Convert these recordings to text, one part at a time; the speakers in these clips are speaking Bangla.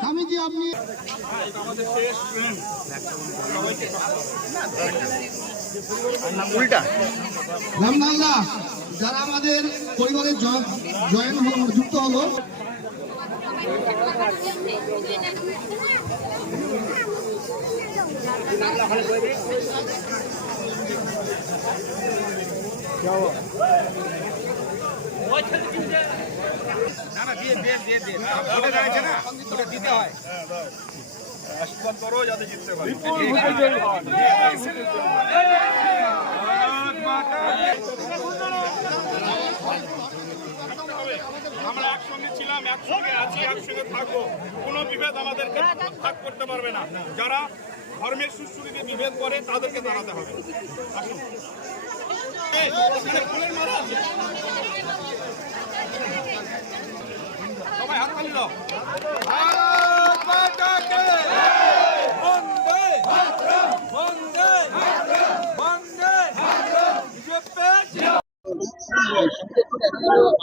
স্বামীজি আপনি রামনালদা যারা আমাদের পরিবারের জয়েন যুক্ত হলো দিতে হয় আশীর্বাদ করো যাতে জিততে পারে। আমরা একসঙ্গে ছিলাম, একসঙ্গে আছি, একসঙ্গে থাকবো। কোনো বিভেদ আমাদেরকে ভাগ করতে পারবে না। যারা ধর্মের সুশ্রুতিতে বিভেদ করে তাদেরকে দাঁড়াতে হবে। আসুন সবাই হাত তালি দাও। ভারত মাতা কে বন্দে মাতরম, বন্দে মাতরম, বন্দে মাতরম।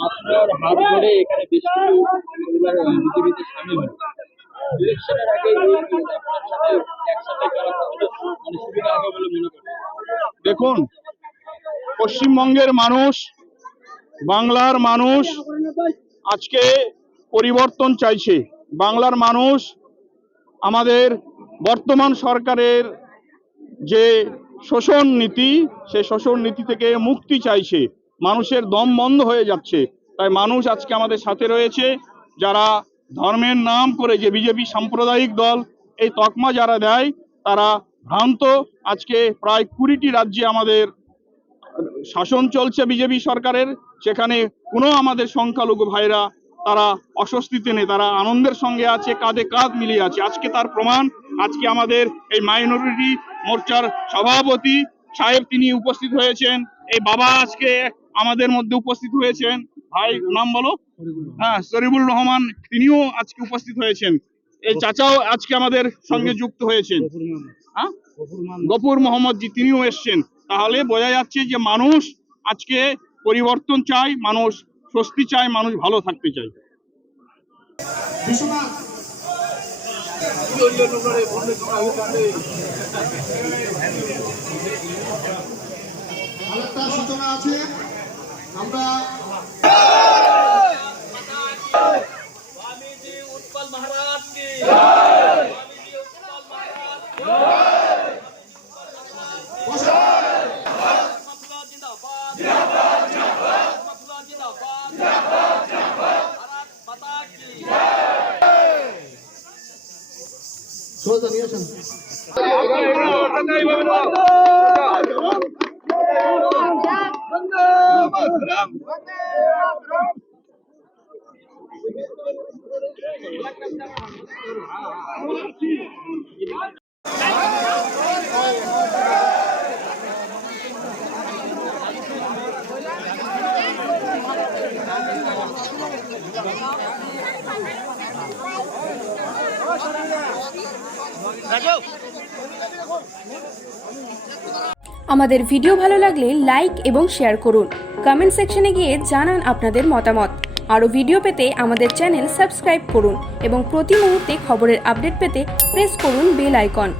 আপনার হাত ধরে এখানে বেশ কিছু বিজেপিতে সামিল হয়। ইলেকশনের আগে আপনার সাথে একসাথে করা মানে সুবিধা হবে বলে মনে করেন? দেখুন, পশ্চিমবঙ্গের মানুষ, বাংলার মানুষ আজকে পরিবর্তন চাইছে। বাংলার মানুষ আমাদের বর্তমান সরকারের যে শোষণ নীতি, সেই শোষণ নীতি থেকে মুক্তি চাইছে। মানুষের দম বন্ধ হয়ে যাচ্ছে, তাই মানুষ আজকে আমাদের সাথে রয়েছে। যারা ধর্মের নাম করে যে বিজেপি সাম্প্রদায়িক দল এই তকমা যারা দেয় তারা ভ্রান্ত। আজকে প্রায় 20টি রাজ্যে আমাদের শাসন চলছে বিজেপি সরকারের, সেখানে কোনো আমাদের সংখ্যালঘু ভাইরা তারা অস্বস্তিতে নেই, তারা আনন্দের সঙ্গে আছে, কাঁধে কাঁধ মিলিয়ে আছে। আজকে তার প্রমাণ আজকে আমাদের এই মাইনরিটি মোর্চার সভাপতি সাহেব তিনি উপস্থিত হয়েছেন, এই বাবা আজকে আমাদের মধ্যে উপস্থিত হয়েছেন। ভাই নাম বলো? হ্যাঁ, শরীফুল রহমান, তিনিও আজকে উপস্থিত হয়েছেন। এই চাচাও আজকে আমাদের সঙ্গে যুক্ত হয়েছেন। হ্যাঁ, গফুর মোহাম্মদ জি তিনিও এসছেন। তাহলে বোঝা যাচ্ছে যে মানুষ আজকে পরিবর্তন চায়, মানুষ স্বস্তি চায়, মানুষ ভালো থাকতে চায়। আরেকটা সূচনা আছে, আমরা স্বামীজি উৎপল মহারাজ কি আমাদের ভিডিও ভালো লাগলে লাইক এবং শেয়ার করুন। কমেন্ট সেকশনে গিয়ে জানান আপনাদের মতামত। আরও ভিডিও পেতে আমাদের চ্যানেল সাবস্ক্রাইব করুন এবং প্রতি মুহূর্তে খবরের আপডেট পেতে প্রেস করুন বেল আইকন।